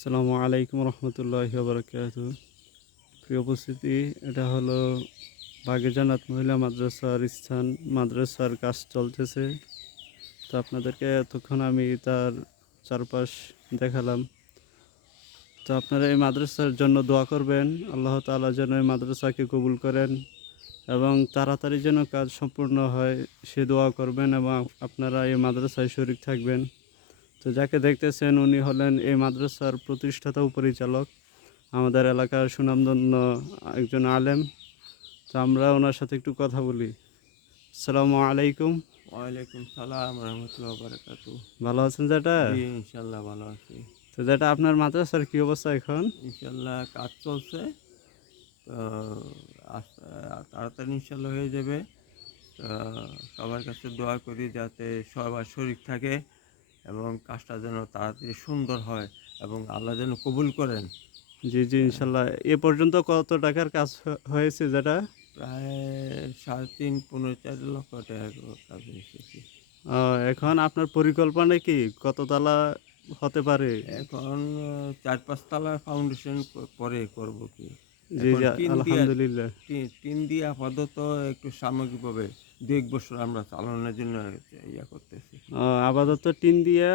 আসসালামু আলাইকুম রহমতুল্লাহি ওয়া বারাকাতুহু। প্রিয় উপস্থিতি, এটা হলো বাগেরহাট মহিলা মাদ্রাসার স্থান। মাদ্রাসার কাজ চলতেছে, তো আপনাদেরকে এতক্ষণ আমি তার চারপাশ দেখালাম। তো আপনারা এই মাদ্রাসার জন্য দোয়া করবেন, আল্লাহ তাআলা যেন এই মাদ্রাসাকে কবুল করেন এবং তাড়াতাড়ি যেন কাজ সম্পূর্ণ হয় সে দোয়া করবেন এবং আপনারা এই মাদ্রাসায় শরীক থাকবেন। তো যাকে দেখতেছেন উনি হলেন এই মাদ্রাসার প্রতিষ্ঠাতা ও পরিচালক, আমাদের এলাকার সুনামধন্য একজন আলেম। তো আমরা ওনার সাথে একটু কথা বলি। আসসালামু আলাইকুম। ওয়ালাইকুম সালাম রহমতুল্লাহ বারাকাতু। ভালো আছেন যেটা? জি ইনশাল্লাহ ভালো আছি। তো যেটা আপনার মাদ্রাসার কি অবস্থা এখন? ইনশাল্লাহ কাজ চলছে, তো তাড়াতাড়ি ইনশাল্লাহ হয়ে যাবে। তো সবার কাছে দোয়া করি যাতে সবার শরীর থাকে এবং কাজটা যেন তাড়াতাড়ি সুন্দর হয় এবং আল্লাহ যেন কবুল করেন। জি জি ইনশাল্লাহ। এ পর্যন্ত কত টাকার কাজ হয়েছে যেটা? প্রায় 3.5-4 লক্ষ টাকার কাজ হয়েছে। এখন আপনার পরিকল্পনা কি কত তালা হতে পারে? এখন 4-5 তলা ফাউন্ডেশন পরে করব কি। জি এখন জি আলহামদুলিল্লাহ। টিন দিয়ে আপাতত একটু সাময়িকভাবে 2-1 বছর আমরা চালানোর জন্য করতেছি। আপাতত টিন দিয়া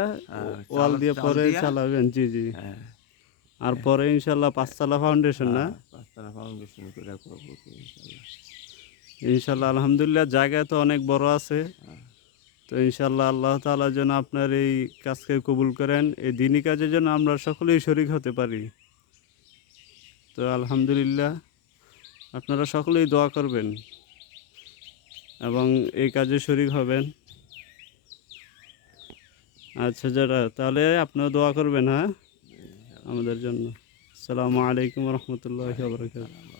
ওয়াল দিয়ে চাল পরে দিয়া, চালাবেন। জি জি। হ্যাঁ আর পরে ইনশাল্লাহ 5 তলা ফাউন্ডেশন না? 5 তলা ফাউন্ডেশন করে করবো কি ইনশাল্লাহ। ইনশাল্লাহ আলহামদুলিল্লাহ, জায়গা তো অনেক বড় আছে। হ্যাঁ, তো ইনশাল্লাহ আল্লাহ তাআলা যেন আপনার এই কাজকে কবুল করেন, এই দিনী কাজে যেন আমরা সকলেই শরীক হতে পারি। তো আলহামদুলিল্লাহ, আপনারা সকলেই দোয়া করবেন এবং এই কাজে শরীক হবেন। আচ্ছা যারা, তাহলে আপনারা দোয়া করবেন, হ্যাঁ, ইনশাল্লাহ। আমাদের জন্য। আসসালামু আলাইকুম রহমতুল্লাহি ওয়া বারাকাতুহু।